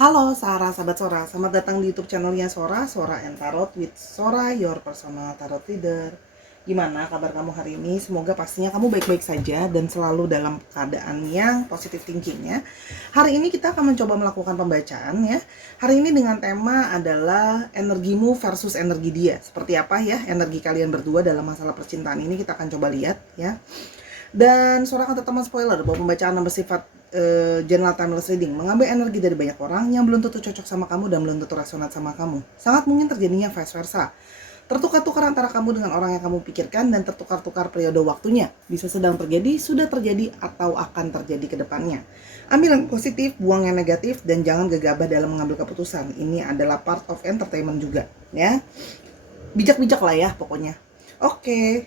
Halo Sora, sahabat Sora, selamat datang di YouTube channelnya Sora, Sora and Tarot with Sora, your personal tarot reader. Gimana kabar kamu hari ini? Semoga pastinya kamu baik-baik saja dan selalu dalam keadaan yang positive thinking ya. Hari ini kita akan mencoba melakukan pembacaan ya. Hari ini dengan tema adalah energimu versus energi dia. Seperti apa ya energi kalian berdua dalam masalah percintaan ini, kita akan coba lihat ya. Dan Sora akan tetap spoiler bahwa pembacaan yang bersifat general timeless reading mengambil energi dari banyak orang yang belum tentu cocok sama kamu dan belum tentu resonat sama kamu. Sangat mungkin terjadinya vice versa. Tertukar-tukar antara kamu dengan orang yang kamu pikirkan dan tertukar-tukar periode waktunya. Bisa sedang terjadi, sudah terjadi, atau akan terjadi ke depannya. Ambil yang positif, buang yang negatif, dan jangan gegabah dalam mengambil keputusan. Ini adalah part of entertainment juga, ya. Bijak-bijak lah ya pokoknya. Oke,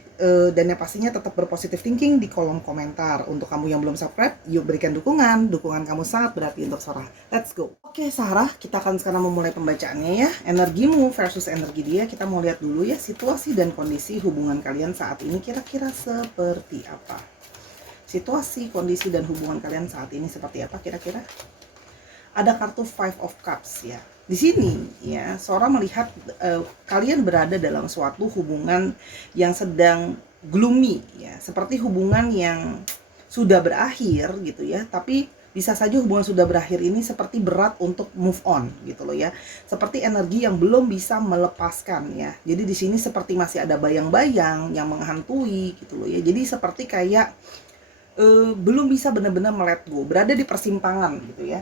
dan yang pastinya tetap berpositif thinking di kolom komentar. Untuk kamu yang belum subscribe, yuk berikan dukungan. Dukungan kamu sangat berarti untuk Sora. Let's go. Oke, Sarah, kita akan sekarang memulai pembacaannya ya. Energimu versus energi dia. Kita mau lihat dulu ya situasi dan kondisi hubungan kalian saat ini kira-kira seperti apa. Situasi, kondisi, dan hubungan kalian saat ini seperti apa kira-kira? Ada kartu Five of Cups ya. Di sini ya, Sora melihat kalian berada dalam suatu hubungan yang sedang gloomy ya, seperti hubungan yang sudah berakhir gitu ya, tapi bisa saja hubungan sudah berakhir ini seperti berat untuk move on gitu loh ya. Seperti energi yang belum bisa melepaskan ya. Jadi di sini seperti masih ada bayang-bayang yang menghantui gitu loh ya. Jadi seperti kayak belum bisa benar-benar let go, berada di persimpangan gitu ya.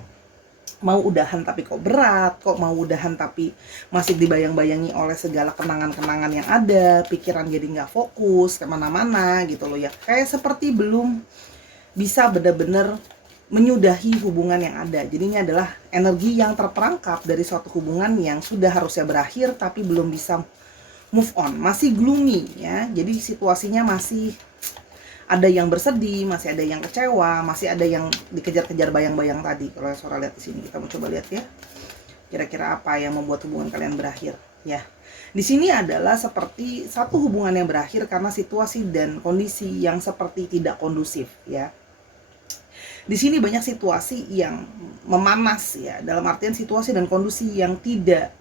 Mau udahan tapi kok berat, kok mau udahan tapi masih dibayang-bayangi oleh segala kenangan-kenangan yang ada, pikiran jadi nggak fokus kemana-mana gitu loh ya. Kayak seperti belum bisa benar-benar menyudahi hubungan yang ada. Jadi ini adalah energi yang terperangkap dari suatu hubungan yang sudah harusnya berakhir tapi belum bisa move on, masih gloomy ya. Jadi situasinya masih ada yang bersedih, masih ada yang kecewa, masih ada yang dikejar-kejar bayang-bayang tadi. Kalau Sora lihat di sini, kita mau coba lihat ya. Kira-kira apa yang membuat hubungan kalian berakhir ya. Di sini adalah seperti satu hubungan yang berakhir karena situasi dan kondisi yang seperti tidak kondusif ya. Di sini banyak situasi yang memanas ya, dalam artian situasi dan kondisi yang tidak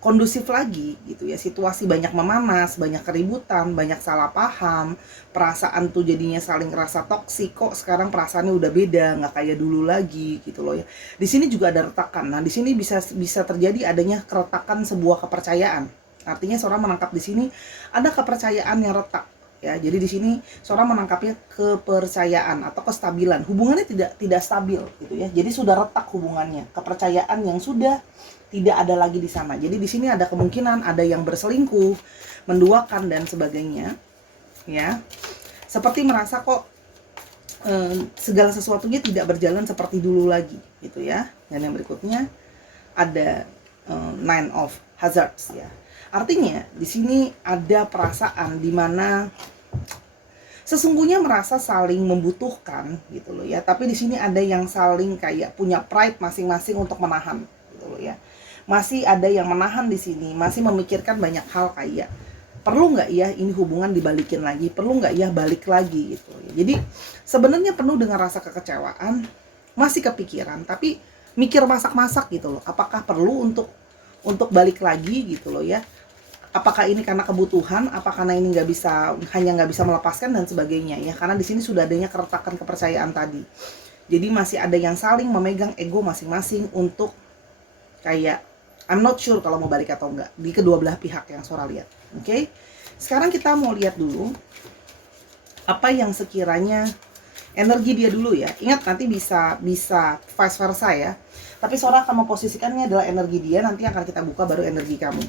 kondusif lagi gitu ya. Situasi banyak memanas, banyak keributan, banyak salah paham, perasaan tuh jadinya saling rasa toksik. Kok sekarang perasaannya udah beda, nggak kayak dulu lagi gitu loh ya. Di sini juga ada retakan. Nah, di sini bisa terjadi adanya keretakan sebuah kepercayaan. Artinya Sora menangkap di sini ada kepercayaan yang retak ya. Jadi di sini Sora menangkapnya kepercayaan atau kestabilan. Hubungannya tidak stabil gitu ya. Jadi sudah retak hubungannya. Kepercayaan yang sudah tidak ada lagi di sana. Jadi di sini ada kemungkinan ada yang berselingkuh, menduakan dan sebagainya. Ya. Seperti merasa kok segala sesuatunya tidak berjalan seperti dulu lagi gitu ya. Dan yang berikutnya ada Nine of Hazards ya. Artinya di sini ada perasaan di mana sesungguhnya merasa saling membutuhkan gitu loh ya. Tapi di sini ada yang saling kayak punya pride masing-masing untuk menahan gitu loh ya. Masih ada yang menahan di sini, masih memikirkan banyak hal kayak perlu nggak ya ini hubungan dibalikin lagi, perlu nggak ya balik lagi gitu ya. Jadi sebenarnya penuh dengan rasa kekecewaan, masih kepikiran, tapi mikir masak-masak gitu loh. Apakah perlu untuk balik lagi gitu loh ya? Apakah ini karena kebutuhan? Apa karena ini hanya nggak bisa melepaskan dan sebagainya ya? Karena di sini sudah adanya keretakan kepercayaan tadi. Jadi masih ada yang saling memegang ego masing-masing untuk kayak I'm not sure kalau mau balik atau enggak di kedua belah pihak yang Sora lihat. Oke. Sekarang kita mau lihat dulu apa yang sekiranya energi dia dulu ya. Ingat nanti bisa vice versa ya. Tapi Sora akan memposisikannya adalah energi dia, nanti akan kita buka baru energi kamu.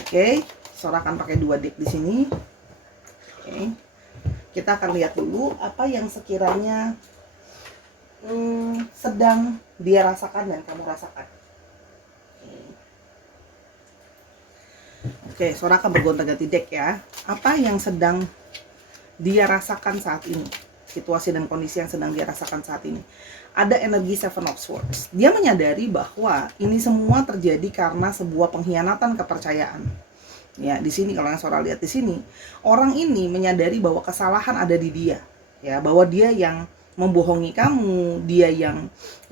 Oke. Sora akan pakai 2 deck di sini. Oke. Kita akan lihat dulu apa yang sekiranya sedang dia rasakan dan kamu rasakan. Oke, Sora akan bergonta-ganti deck ya. Apa yang sedang dia rasakan saat ini? Situasi dan kondisi yang sedang dia rasakan saat ini. Ada energi Seven of Swords. Dia menyadari bahwa ini semua terjadi karena sebuah pengkhianatan kepercayaan. Ya, di sini kalau yang Sora lihat di sini, orang ini menyadari bahwa kesalahan ada di dia. Ya, bahwa dia yang membohongi kamu, dia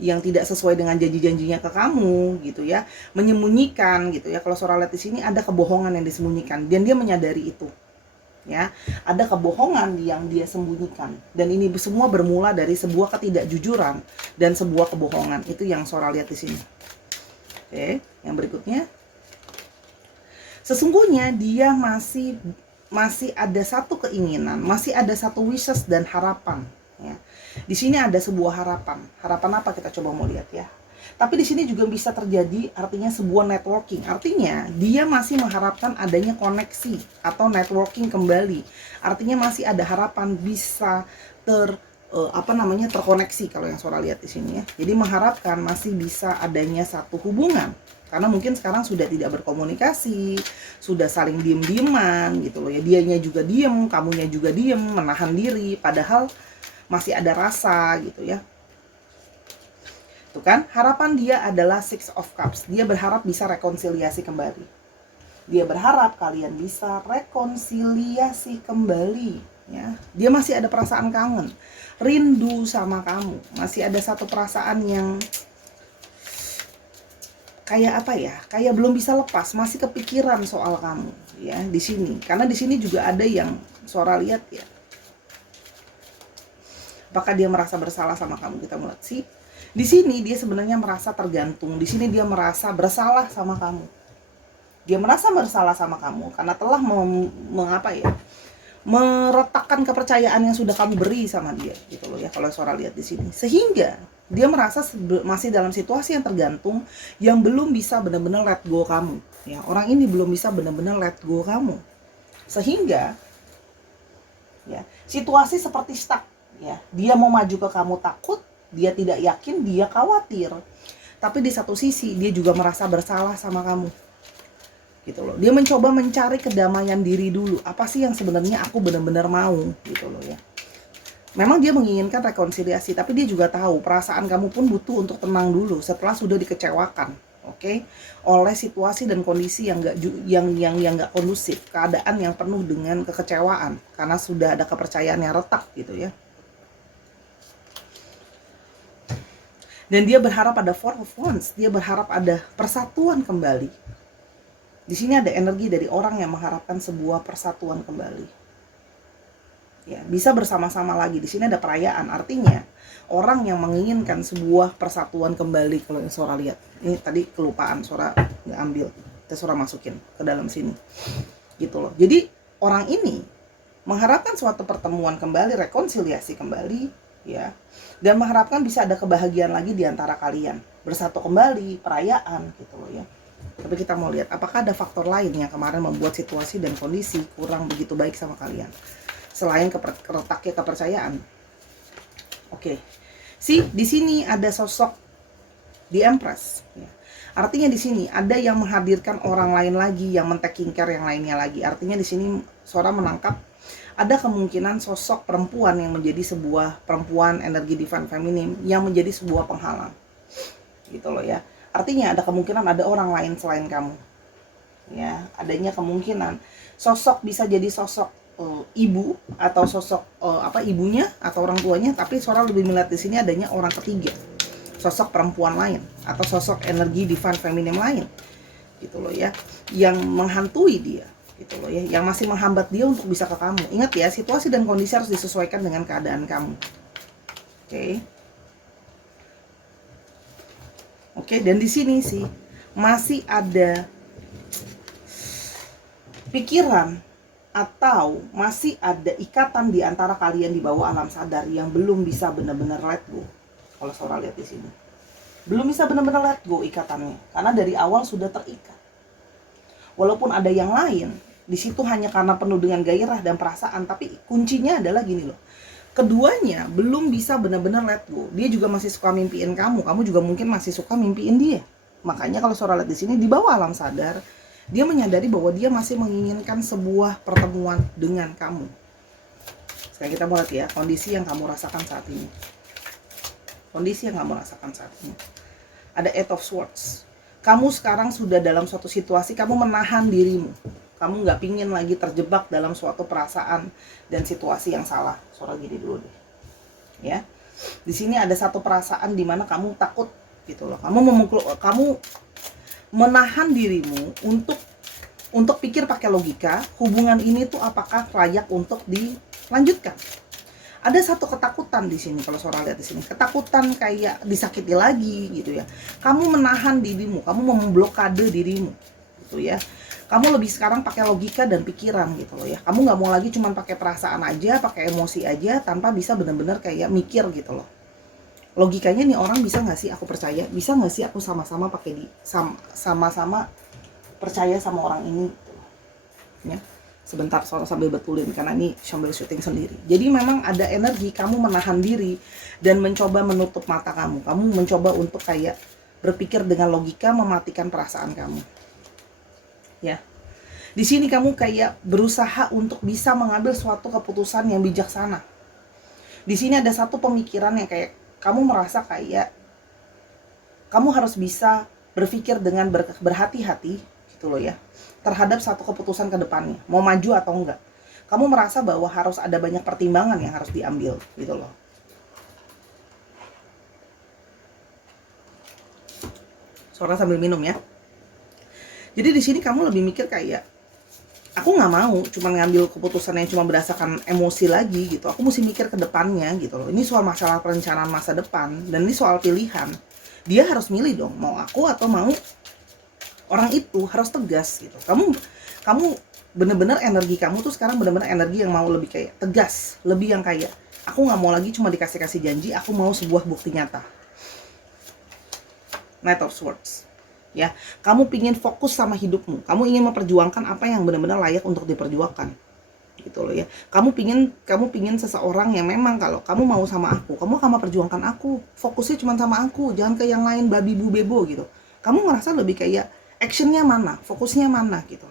yang tidak sesuai dengan janji-janjinya ke kamu gitu ya, menyembunyikan gitu ya. Kalau Sora lihat di sini ada kebohongan yang disembunyikan dan dia menyadari itu. Ya, ada kebohongan yang dia sembunyikan dan ini semua bermula dari sebuah ketidakjujuran dan sebuah kebohongan. Itu yang Sora lihat di sini. Oke, yang berikutnya, sesungguhnya dia masih ada satu keinginan, masih ada satu wishes dan harapan. Ya, di sini ada sebuah harapan. Harapan apa, kita coba mau lihat ya. Tapi di sini juga bisa terjadi artinya sebuah networking. Artinya dia masih mengharapkan adanya koneksi atau networking kembali. Artinya masih ada harapan bisa terkoneksi kalau yang Sora lihat di sini ya. Jadi mengharapkan masih bisa adanya satu hubungan. Karena mungkin sekarang sudah tidak berkomunikasi, sudah saling diem-dieman gitu loh ya. Dianya juga diem, kamunya juga diem, menahan diri, padahal masih ada rasa gitu ya. Tuh kan, harapan dia adalah Six of Cups. Dia berharap bisa rekonsiliasi kembali. Dia berharap kalian bisa rekonsiliasi kembali ya. Dia masih ada perasaan kangen, rindu sama kamu. Masih ada satu perasaan yang kayak apa ya? Kayak belum bisa lepas, masih kepikiran soal kamu ya di sini. Karena di sini juga ada yang Sora lihat ya. Apakah dia merasa bersalah sama kamu? Kita melihat sih. Di sini dia sebenarnya merasa tergantung. Di sini dia merasa bersalah sama kamu. Dia merasa bersalah sama kamu karena telah meretakkan kepercayaan yang sudah kamu beri sama dia gitu loh ya, kalau Sora lihat di sini. Sehingga dia merasa masih dalam situasi yang tergantung, yang belum bisa benar-benar let go kamu ya. Orang ini belum bisa benar-benar let go kamu. Sehingga ya, situasi seperti stuck ya. Dia mau maju ke kamu takut, dia tidak yakin, dia khawatir. Tapi di satu sisi dia juga merasa bersalah sama kamu. Gitu loh. Dia mencoba mencari kedamaian diri dulu. Apa sih yang sebenarnya aku benar-benar mau gitu loh ya. Memang dia menginginkan rekonsiliasi, tapi dia juga tahu perasaan kamu pun butuh untuk tenang dulu setelah sudah dikecewakan, oke? Oleh situasi dan kondisi yang enggak kondusif, keadaan yang penuh dengan kekecewaan karena sudah ada kepercayaan yang retak gitu ya. Dan dia berharap ada Four of Wands, dia berharap ada persatuan kembali. Di sini ada energi dari orang yang mengharapkan sebuah persatuan kembali. Ya, bisa bersama-sama lagi. Di sini ada perayaan, artinya orang yang menginginkan sebuah persatuan kembali. Kalau yang Sora lihat, ini tadi kelupaan, Sora nggak ambil, Sora masukin ke dalam sini, gitu loh. Jadi orang ini mengharapkan suatu pertemuan kembali, rekonsiliasi kembali, ya, dan mengharapkan bisa ada kebahagiaan lagi di antara kalian, bersatu kembali, perayaan, gitu loh ya. Tapi kita mau lihat apakah ada faktor lain yang kemarin membuat situasi dan kondisi kurang begitu baik sama kalian selain retaknya kepercayaan. Oke. Di sini ada sosok di Empress ya. Artinya di sini ada yang menghadirkan orang lain lagi, yang men-taking care yang lainnya lagi. Artinya di sini Sora menangkap ada kemungkinan sosok perempuan yang menjadi sebuah perempuan energi divine feminine yang menjadi sebuah penghalang. Gitu loh ya. Artinya ada kemungkinan ada orang lain selain kamu. Ya, adanya kemungkinan sosok bisa jadi sosok ibu atau sosok ibunya atau orang tuanya, tapi Sora lebih melihat di sini adanya orang ketiga. Sosok perempuan lain atau sosok energi divine feminine lain. Gitu loh ya, yang menghantui dia, gitu loh ya, yang masih menghambat dia untuk bisa ke kamu. Ingat ya, situasi dan kondisi harus disesuaikan dengan keadaan kamu. Oke, dan di sini sih masih ada pikiran atau masih ada ikatan di antara kalian di bawah alam sadar yang belum bisa benar-benar let go. Kalau Sora lihat di sini, belum bisa benar-benar let go ikatannya, karena dari awal sudah terikat. Walaupun ada yang lain, di situ hanya karena penuh dengan gairah dan perasaan, tapi kuncinya adalah gini loh. Keduanya belum bisa benar-benar let go. Dia juga masih suka mimpiin kamu juga mungkin masih suka mimpiin dia. Makanya kalau Sora lihat di sini di bawah alam sadar, dia menyadari bahwa dia masih menginginkan sebuah pertemuan dengan kamu. Sekarang kita mau lihat ya kondisi yang kamu rasakan saat ini. Kondisi yang kamu rasakan saat ini. Ada Eight of Swords. Kamu sekarang sudah dalam suatu situasi, kamu menahan dirimu. Kamu nggak pingin lagi terjebak dalam suatu perasaan dan situasi yang salah. Sora gini dulu deh. Ya. Di sini ada satu perasaan di mana kamu takut gitu loh. Kamu menahan dirimu untuk pikir pakai logika, hubungan ini tuh apakah layak untuk dilanjutkan. Ada satu ketakutan di sini kalau Sora lihat di sini. Ketakutan kayak disakiti lagi gitu ya. Kamu menahan dirimu, kamu memblokade dirimu gitu ya. Kamu lebih sekarang pakai logika dan pikiran gitu loh ya. Kamu nggak mau lagi cuman pakai perasaan aja, pakai emosi aja tanpa bisa benar-benar kayak mikir gitu loh. Logikanya nih orang bisa nggak sih aku percaya? Bisa nggak sih aku sama-sama pakai sama-sama percaya sama orang ini gitu loh. Ya. Sebentar Sora sambil betulin karena ini sambil syuting sendiri. Jadi memang ada energi kamu menahan diri dan mencoba menutup mata kamu. Kamu mencoba untuk kayak berpikir dengan logika, mematikan perasaan kamu. Ya. Di sini kamu kayak berusaha untuk bisa mengambil suatu keputusan yang bijaksana. Di sini ada satu pemikiran yang kayak kamu merasa kayak kamu harus bisa berpikir dengan berhati-hati gitu loh ya, terhadap satu keputusan ke depannya, mau maju atau enggak. Kamu merasa bahwa harus ada banyak pertimbangan yang harus diambil gitu loh. Sora sambil minum ya. Jadi di sini kamu lebih mikir kayak aku nggak mau cuma ngambil keputusan yang cuma berdasarkan emosi lagi gitu. Aku mesti mikir ke depannya gitu loh. Ini soal masalah perencanaan masa depan dan ini soal pilihan. Dia harus milih dong, mau aku atau mau orang itu, harus tegas gitu. Kamu bener-bener energi kamu tuh sekarang bener-bener energi yang mau lebih kayak tegas, lebih yang kayak aku nggak mau lagi cuma dikasih janji, aku mau sebuah bukti nyata. Knight of Swords. Ya, kamu pingin fokus sama hidupmu. Kamu ingin memperjuangkan apa yang benar-benar layak untuk diperjuangkan. Gitu loh ya. Kamu pingin seseorang yang memang kalau kamu mau sama aku, kamu akan memperjuangkan aku. Fokusnya cuma sama aku, jangan ke yang lain babi bu bebo gitu. Kamu ngerasa lebih kayak actionnya mana, fokusnya mana gitu.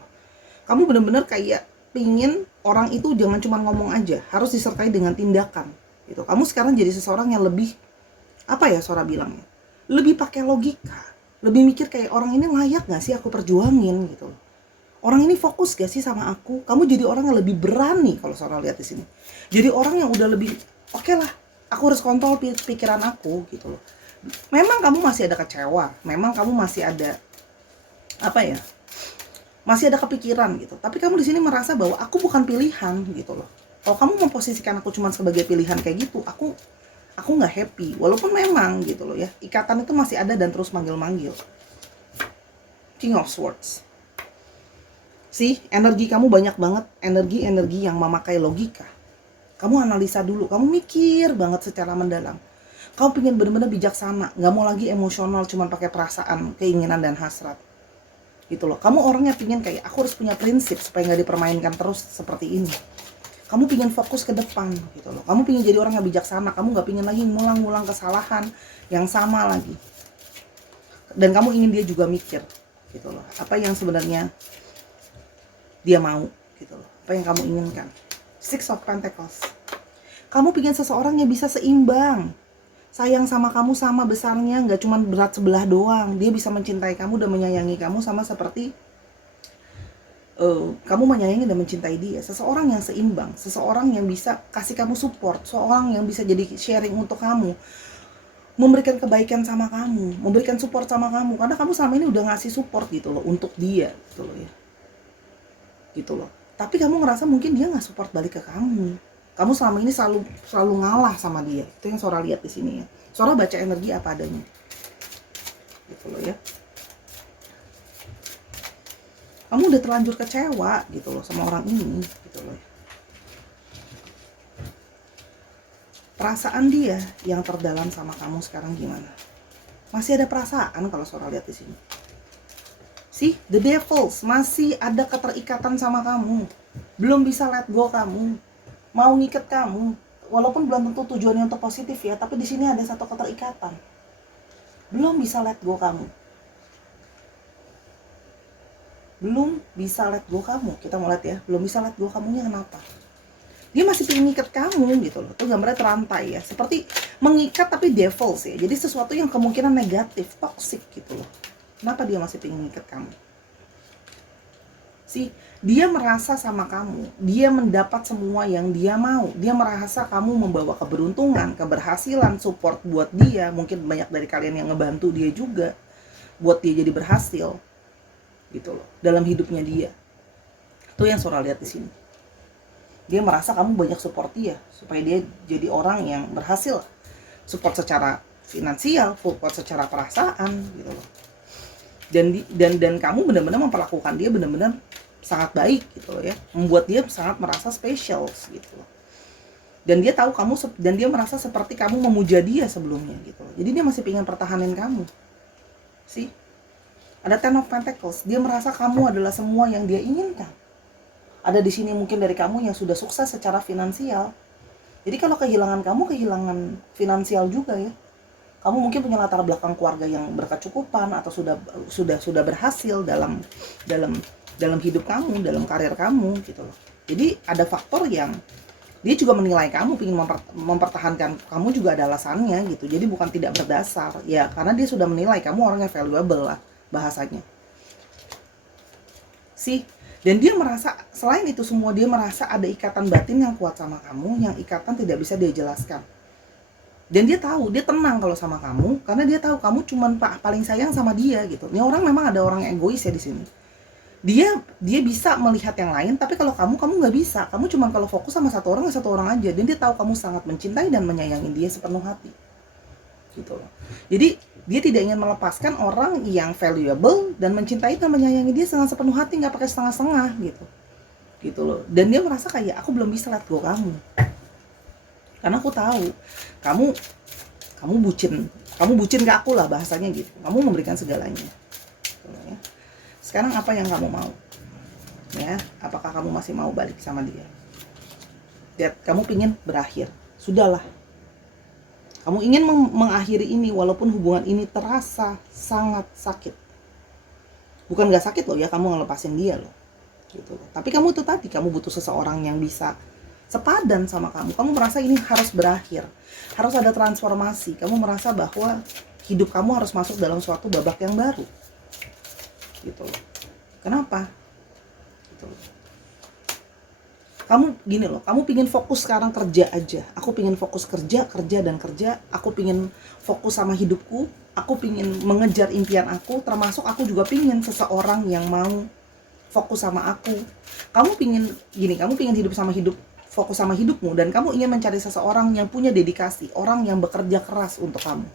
Kamu benar-benar kayak pingin orang itu jangan cuma ngomong aja, harus disertai dengan tindakan gitu. Kamu sekarang jadi seseorang yang lebih apa ya Sora bilangnya, lebih pakai logika. Lebih mikir kayak orang ini layak gak sih aku perjuangin gitu. Orang ini fokus gak sih sama aku? Kamu jadi orang yang lebih berani kalau Sora lihat di sini. Jadi orang yang udah lebih oke lah, aku harus kontrol pikiran aku gitu loh. Memang kamu masih ada kecewa, memang kamu masih ada apa ya? Masih ada kepikiran gitu. Tapi kamu di sini merasa bahwa aku bukan pilihan gitu loh. Kalau kamu memposisikan aku cuma sebagai pilihan kayak gitu, aku nggak happy, walaupun memang gitu loh ya, ikatan itu masih ada dan terus manggil-manggil. King of Swords. Sih, energi kamu banyak banget, energi yang memakai logika. Kamu analisa dulu, kamu mikir banget secara mendalam. Kamu pengen benar-benar bijaksana, nggak mau lagi emosional, cuma pakai perasaan, keinginan dan hasrat. Gitu loh. Kamu orangnya pengen kayak aku harus punya prinsip supaya nggak dipermainkan terus seperti ini. Kamu pingin fokus ke depan gitu loh. Kamu pingin jadi orang yang bijaksana. Kamu gak pingin lagi ngulang-ngulang kesalahan yang sama lagi. Dan kamu ingin dia juga mikir gitu loh. Apa yang sebenarnya dia mau gitu loh. Apa yang kamu inginkan. Six of Pentacles. Kamu pingin seseorang yang bisa seimbang. Sayang sama kamu sama besarnya, gak cuma berat sebelah doang. Dia bisa mencintai kamu dan menyayangi kamu sama seperti kamu menyayangi dan mencintai dia. Seseorang yang seimbang, seseorang yang bisa kasih kamu support, seseorang yang bisa jadi sharing untuk kamu, memberikan kebaikan sama kamu, memberikan support sama kamu, karena kamu selama ini udah ngasih support gitu loh untuk dia gitu loh ya, gitu loh. Tapi kamu ngerasa mungkin dia nggak support balik ke kamu. Kamu selama ini selalu ngalah sama dia. Itu yang Sora lihat di sini ya. Sora baca energi apa adanya, gitu loh ya. Kamu udah terlanjur kecewa gitu loh sama orang ini gitu loh. Perasaan dia yang terdalam sama kamu sekarang gimana? Masih ada perasaan kalau Sora lihat di sini. See, the devils masih ada keterikatan sama kamu. Belum bisa let go kamu. Mau ngikat kamu. Walaupun belum tentu tujuannya untuk positif ya, tapi di sini ada satu keterikatan. Belum bisa let go kamu. Belum bisa let go kamu. Kita mau lihat ya, belum bisa let go kamunya kenapa? Dia masih pengen ngikat kamu gitu loh. Itu gambarnya terantai ya, seperti mengikat tapi devils ya. Jadi sesuatu yang kemungkinan negatif, toxic gitu loh. Kenapa dia masih pengen ngikat kamu? Dia merasa sama kamu, dia mendapat semua yang dia mau, dia merasa kamu membawa keberuntungan, keberhasilan, support buat dia. Mungkin banyak dari kalian yang ngebantu dia juga buat dia jadi berhasil gitu loh dalam hidupnya dia. Itu yang Sora lihat di sini. Dia merasa kamu banyak support dia supaya dia jadi orang yang berhasil, support secara finansial, support secara perasaan gitu loh. Dan kamu benar-benar memperlakukan dia benar-benar sangat baik gitu loh ya, membuat dia sangat merasa special gitu loh. Dan dia tahu kamu, dan dia merasa seperti kamu memuja dia sebelumnya gitu loh. Jadi dia masih pengen pertahanin kamu. Ada Ten of Pentacles, dia merasa kamu adalah semua yang dia inginkan. Ada di sini mungkin dari kamu yang sudah sukses secara finansial. Jadi kalau kehilangan kamu, kehilangan finansial juga ya. Kamu mungkin punya latar belakang keluarga yang berkecukupan atau sudah berhasil dalam hidup kamu, dalam karir kamu gitu loh. Jadi ada faktor yang dia juga menilai kamu, ingin mempertahankan kamu juga ada alasannya gitu. Jadi bukan tidak berdasar ya, karena dia sudah menilai kamu orang yang valuable lah bahasanya. Dan dia merasa selain itu semua, dia merasa ada ikatan batin yang kuat sama kamu, yang ikatan tidak bisa dia jelaskan. Dan dia tahu, dia tenang kalau sama kamu karena dia tahu kamu cuman paling sayang sama dia gitu. Ini orang memang ada orang egois ya di sini. Dia bisa melihat yang lain, tapi kalau kamu nggak bisa. Kamu cuma kalau fokus sama satu orang aja. Dan dia tahu kamu sangat mencintai dan menyayangi dia sepenuh hati gitu loh. Jadi dia tidak ingin melepaskan orang yang valuable dan mencintai dan menyayangi dia dengan sepenuh hati, nggak pakai setengah-setengah gitu loh. Dan dia merasa kayak aku belum bisa let go kamu karena aku tahu kamu bucin ke aku lah bahasanya gitu. Kamu memberikan segalanya gitu ya. Sekarang apa yang kamu mau? Ya, apakah kamu masih mau balik sama dia? Lihat, kamu pingin berakhir. Sudahlah. Kamu ingin mengakhiri ini walaupun hubungan ini terasa sangat sakit. Bukan gak sakit loh ya, kamu ngelepasin dia loh. Gitu. Tapi kamu itu tadi, kamu butuh seseorang yang bisa sepadan sama kamu. Kamu merasa ini harus berakhir. Harus ada transformasi. Kamu merasa bahwa hidup kamu harus masuk dalam suatu babak yang baru. Gitu loh. Kenapa? Gitu loh. Kamu gini loh, kamu pingin fokus sekarang kerja aja. Aku pingin fokus kerja. Aku pingin fokus sama hidupku. Aku pingin mengejar impian aku. Termasuk aku juga pingin seseorang yang mau fokus sama aku. Kamu pingin fokus sama hidupmu. Dan kamu ingin mencari seseorang yang punya dedikasi. Orang yang bekerja keras untuk kamu.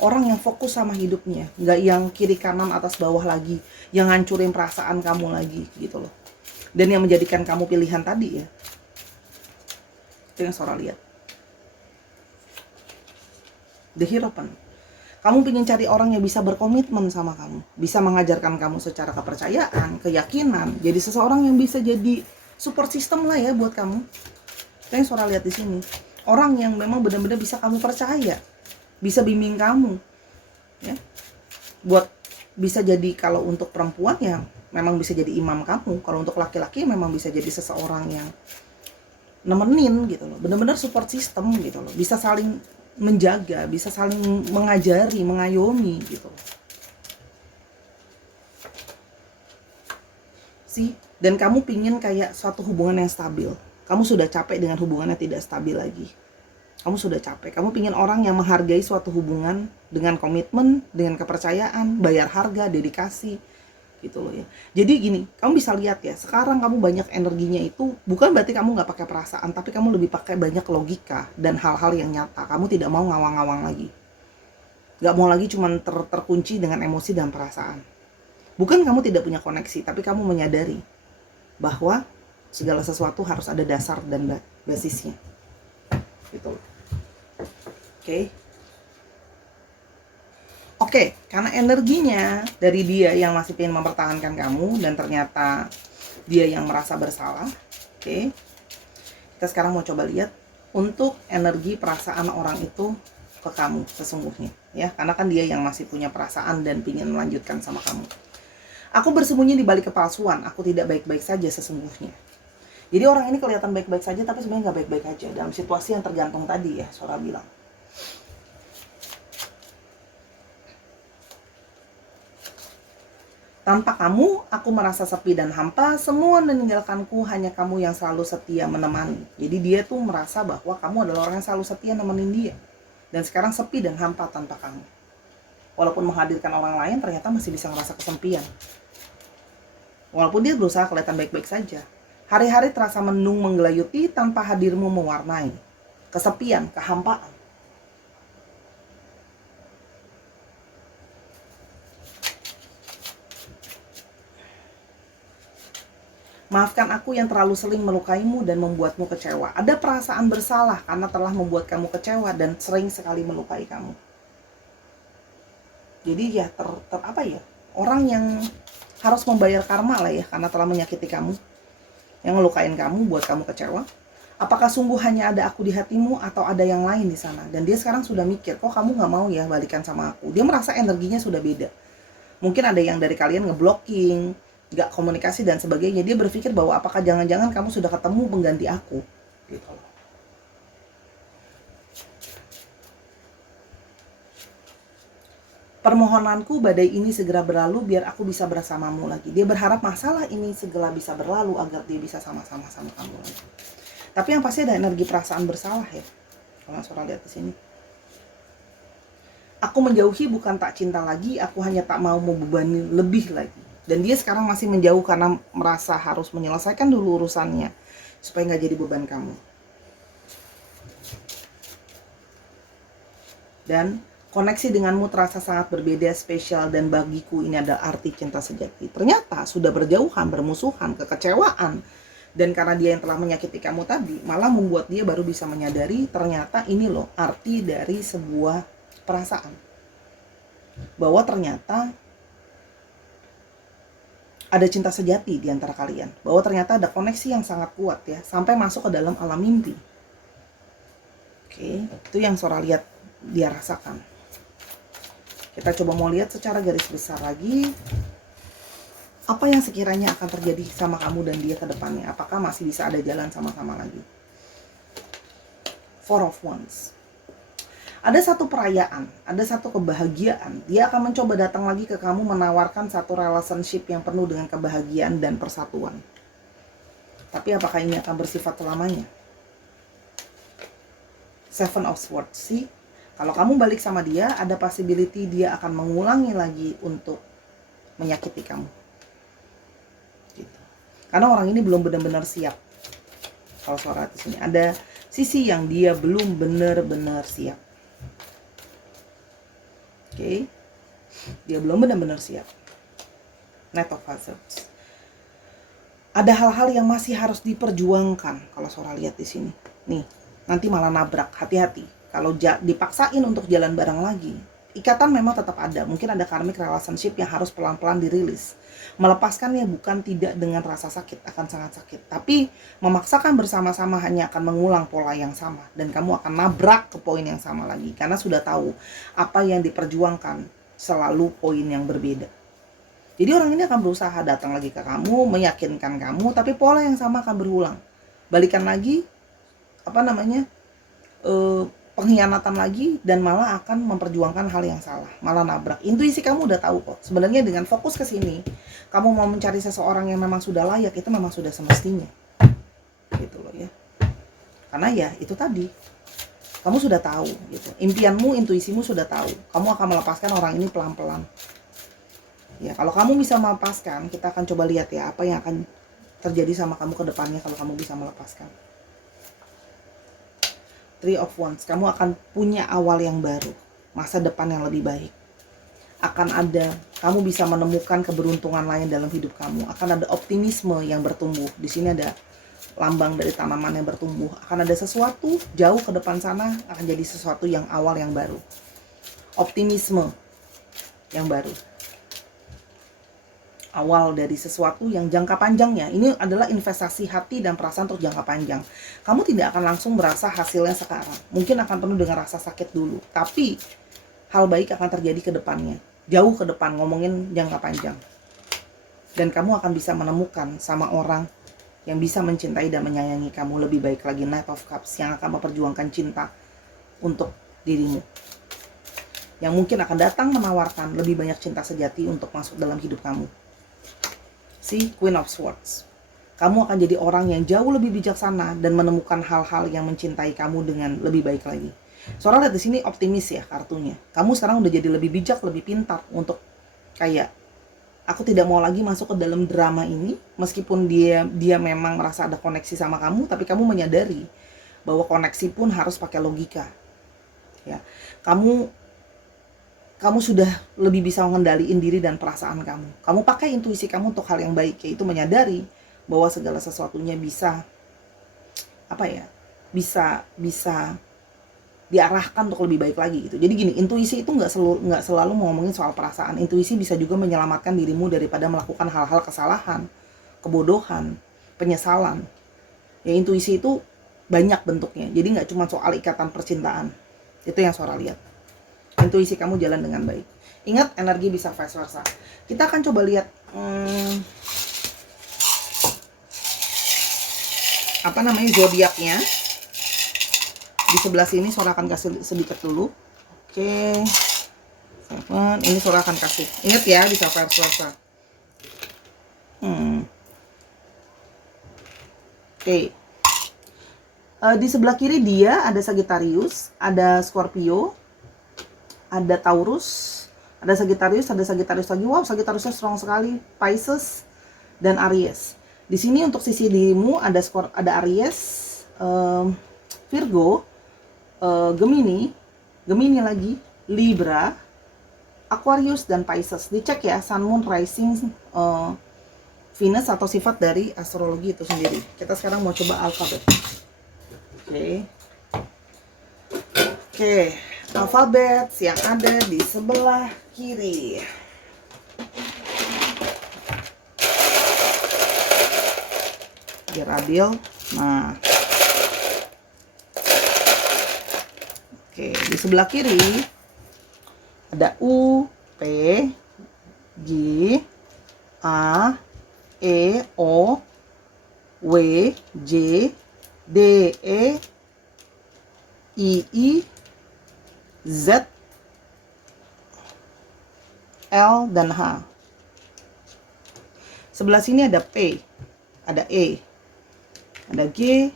Orang yang fokus sama hidupnya. Nggak yang kiri kanan atas bawah lagi. Yang ngancurin perasaan kamu lagi gitu loh. Dan yang menjadikan kamu pilihan tadi ya. Itu yang Sora lihat. The Hierophant. Kamu ingin cari orang yang bisa berkomitmen sama kamu. Bisa mengajarkan kamu secara kepercayaan, keyakinan. Jadi seseorang yang bisa jadi support system lah ya buat kamu. Itu yang Sora lihat di sini. Orang yang memang benar-benar bisa kamu percaya. Bisa bimbing kamu. Ya. Buat bisa jadi kalau untuk perempuan ya memang bisa jadi imam kamu. Kalau untuk laki-laki memang bisa jadi seseorang yang nemenin gitu loh. Benar-benar support system gitu loh. Bisa saling menjaga, bisa saling mengajari, mengayomi gitu. Dan kamu pingin kayak suatu hubungan yang stabil. Kamu sudah capek dengan hubungannya tidak stabil lagi. Kamu sudah capek. Kamu pingin orang yang menghargai suatu hubungan dengan komitmen, dengan kepercayaan, bayar harga, dedikasi gitu loh ya. Jadi gini, kamu bisa lihat ya, sekarang kamu banyak energinya itu bukan berarti kamu nggak pakai perasaan, tapi kamu lebih pakai banyak logika dan hal-hal yang nyata. Kamu tidak mau ngawang-ngawang lagi, nggak mau lagi cuman terkunci dengan emosi dan perasaan. Bukan kamu tidak punya koneksi, tapi kamu menyadari bahwa segala sesuatu harus ada dasar dan basisnya gitu. Oke, karena energinya dari dia yang masih ingin mempertahankan kamu dan ternyata dia yang merasa bersalah. Kita sekarang mau coba lihat untuk energi perasaan orang itu ke kamu sesungguhnya ya, karena kan dia yang masih punya perasaan dan ingin melanjutkan sama kamu. Aku bersembunyi di balik kepalsuan, aku tidak baik-baik saja sesungguhnya. Jadi orang ini kelihatan baik-baik saja tapi sebenarnya nggak baik-baik aja dalam situasi yang tergantung tadi ya, Sora bilang. Tanpa kamu, aku merasa sepi dan hampa, semua meninggalkanku, hanya kamu yang selalu setia menemani. Jadi dia tuh merasa bahwa kamu adalah orang yang selalu setia nemenin dia. Dan sekarang sepi dan hampa tanpa kamu. Walaupun menghadirkan orang lain, ternyata masih bisa ngerasa kesepian. Walaupun dia berusaha kelihatan baik-baik saja. Hari-hari terasa mendung menggelayuti tanpa hadirmu mewarnai. Kesepian, kehampaan. Maafkan aku yang terlalu sering melukaimu dan membuatmu kecewa. Ada perasaan bersalah karena telah membuat kamu kecewa dan sering sekali melukai kamu. Jadi ya orang yang harus membayar karma lah ya karena telah menyakiti kamu, yang ngelukain kamu, buat kamu kecewa. Apakah sungguh hanya ada aku di hatimu atau ada yang lain di sana? Dan dia sekarang sudah mikir, kok kamu nggak mau ya balikan sama aku? Dia merasa energinya sudah beda. Mungkin ada yang dari kalian ngeblocking, nggak komunikasi dan sebagainya. Dia berpikir bahwa apakah jangan-jangan kamu sudah ketemu pengganti aku, gitu loh. Permohonanku badai ini segera berlalu biar aku bisa bersamamu lagi. Dia berharap masalah ini segera bisa berlalu agar dia bisa sama-sama sama kamu lagi. Tapi yang pasti ada energi perasaan bersalah ya. Kalau Sora lihat di sini. Aku menjauhi bukan tak cinta lagi, aku hanya tak mau membebani lebih lagi. Dan dia sekarang masih menjauh karena merasa harus menyelesaikan dulu urusannya supaya nggak jadi beban kamu. Dan koneksi denganmu terasa sangat berbeda, spesial, dan bagiku ini adalah arti cinta sejati. Ternyata sudah berjauhan, bermusuhan, kekecewaan. Dan karena dia yang telah menyakiti kamu tadi, malah membuat dia baru bisa menyadari ternyata ini loh arti dari sebuah perasaan. Bahwa ternyata ada cinta sejati di antara kalian. Bahwa ternyata ada koneksi yang sangat kuat ya, sampai masuk ke dalam alam mimpi. Oke, itu yang Sora lihat dia rasakan. Kita coba mau lihat secara garis besar lagi. Apa yang sekiranya akan terjadi sama kamu dan dia ke depannya? Apakah masih bisa ada jalan sama-sama lagi? Four of Wands. Ada satu perayaan, ada satu kebahagiaan. Dia akan mencoba datang lagi ke kamu menawarkan satu relationship yang penuh dengan kebahagiaan dan persatuan. Tapi apakah ini akan bersifat selamanya? Seven of Swords. See? Kalau kamu balik sama dia, ada possibility dia akan mengulangi lagi untuk menyakiti kamu. Gitu. Karena orang ini belum benar-benar siap. Kalau Sora di sini ada sisi yang dia belum benar-benar siap. Oke. Dia belum benar-benar siap. Knight of Wands. Ada hal-hal yang masih harus diperjuangkan kalau Sora lihat di sini. Nih, nanti malah nabrak, hati-hati. Kalau dipaksain untuk jalan bareng lagi, ikatan memang tetap ada. Mungkin ada karmic relationship yang harus pelan-pelan dirilis. Melepaskannya bukan tidak dengan rasa sakit, akan sangat sakit. Tapi memaksakan bersama-sama hanya akan mengulang pola yang sama. Dan kamu akan nabrak ke poin yang sama lagi. Karena sudah tahu apa yang diperjuangkan selalu poin yang berbeda. Jadi orang ini akan berusaha datang lagi ke kamu, meyakinkan kamu, tapi pola yang sama akan berulang. Balikan lagi, pengkhianatan lagi, dan malah akan memperjuangkan hal yang salah, malah nabrak. Intuisi kamu udah tahu kok. Sebenarnya dengan fokus ke sini, kamu mau mencari seseorang yang memang sudah layak, itu memang sudah semestinya. Gitu loh ya. Karena ya itu tadi, kamu sudah tahu gitu. Impianmu, intuisimu sudah tahu. Kamu akan melepaskan orang ini pelan-pelan. Ya, kalau kamu bisa melepaskan, kita akan coba lihat ya apa yang akan terjadi sama kamu ke depannya kalau kamu bisa melepaskan. Three of Wands, kamu akan punya awal yang baru, masa depan yang lebih baik. Kamu bisa menemukan keberuntungan lain dalam hidup kamu. Akan ada optimisme yang bertumbuh. Di sini ada lambang dari tanaman yang bertumbuh. Akan ada sesuatu jauh ke depan sana, akan jadi sesuatu yang awal yang baru. Optimisme yang baru. Awal dari sesuatu yang jangka panjangnya. Ini adalah investasi hati dan perasaan untuk jangka panjang. Kamu tidak akan langsung merasa hasilnya sekarang. Mungkin akan penuh dengan rasa sakit dulu. Tapi hal baik akan terjadi ke depannya. Jauh ke depan, ngomongin jangka panjang. Dan kamu akan bisa menemukan sama orang yang bisa mencintai dan menyayangi kamu lebih baik lagi. Knight of Cups yang akan memperjuangkan cinta untuk dirimu. Yang mungkin akan datang menawarkan lebih banyak cinta sejati untuk masuk dalam hidup kamu. si Queen of Swords. Kamu akan jadi orang yang jauh lebih bijaksana dan menemukan hal-hal yang mencintai kamu dengan lebih baik lagi. Sora lihat di sini optimis ya kartunya. Kamu sekarang udah jadi lebih bijak, lebih pintar untuk kayak aku tidak mau lagi masuk ke dalam drama ini, meskipun dia memang merasa ada koneksi sama kamu, tapi kamu menyadari bahwa koneksi pun harus pakai logika. Ya. Kamu sudah lebih bisa mengendalikan diri dan perasaan kamu. Kamu pakai intuisi kamu untuk hal yang baik, yaitu menyadari bahwa segala sesuatunya bisa bisa diarahkan untuk lebih baik lagi gitu. Jadi gini, intuisi itu nggak selalu ngomongin soal perasaan. Intuisi bisa juga menyelamatkan dirimu daripada melakukan hal-hal kesalahan, kebodohan, penyesalan. Ya, intuisi itu banyak bentuknya. Jadi nggak cuma soal ikatan percintaan. Itu yang Sora lihat. Intuisi kamu jalan dengan baik. Ingat, energi bisa vice versa. Kita akan coba lihat zodiaknya. Di sebelah sini Sora akan kasih sedikit dulu. Oke. Ini Sora akan kasih. Ingat ya, bisa vice versa. Oke. Di sebelah kiri dia ada Sagittarius, ada Scorpio, ada Taurus, ada Sagittarius lagi. Wow, Sagittariusnya strong sekali. Pisces dan Aries. Di sini untuk sisi dirimu ada Aries, Virgo, Gemini lagi, Libra, Aquarius dan Pisces. Dicek ya Sun, Moon, Rising, Venus atau sifat dari astrologi itu sendiri. Kita sekarang mau coba alfabet. Oke, alfabet yang ada di sebelah kiri. Biar adil. Nah, oke, di sebelah kiri ada U, P, G, A, E, O, W, J, D, E, I, Z, L, dan H. Sebelah sini ada P, ada E, ada G,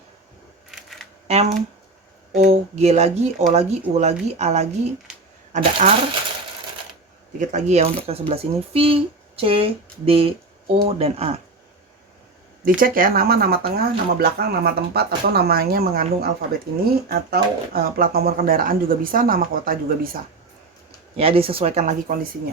M, O, G lagi, O lagi, U lagi, A lagi, ada R, dikit lagi ya untuk yang sebelah sini, V, C, D, O, dan A. Dicek ya nama tengah, nama belakang, nama tempat, atau namanya mengandung alfabet ini, atau plat nomor kendaraan juga bisa, nama kota juga bisa. Ya, disesuaikan lagi kondisinya.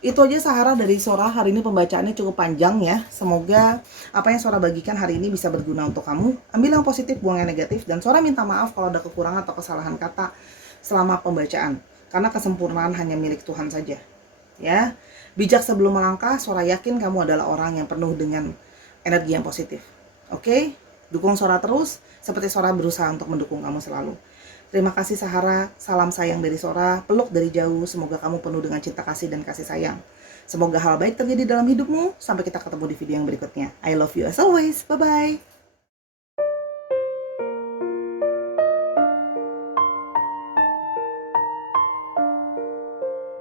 Itu aja Sahara dari Sora. Hari ini pembacaannya cukup panjang ya. Semoga apa yang Sora bagikan hari ini bisa berguna untuk kamu. Ambil yang positif, buang yang negatif. Dan Sora minta maaf kalau ada kekurangan atau kesalahan kata selama pembacaan. Karena kesempurnaan hanya milik Tuhan saja. Ya, bijak sebelum melangkah. Sora yakin kamu adalah orang yang penuh dengan energi yang positif. Oke? Dukung Sora terus, seperti Sora berusaha untuk mendukung kamu selalu. Terima kasih Sahara, salam sayang dari Sora, peluk dari jauh, semoga kamu penuh dengan cinta kasih dan kasih sayang. Semoga hal baik terjadi dalam hidupmu, sampai kita ketemu di video yang berikutnya. I love you as always, bye-bye.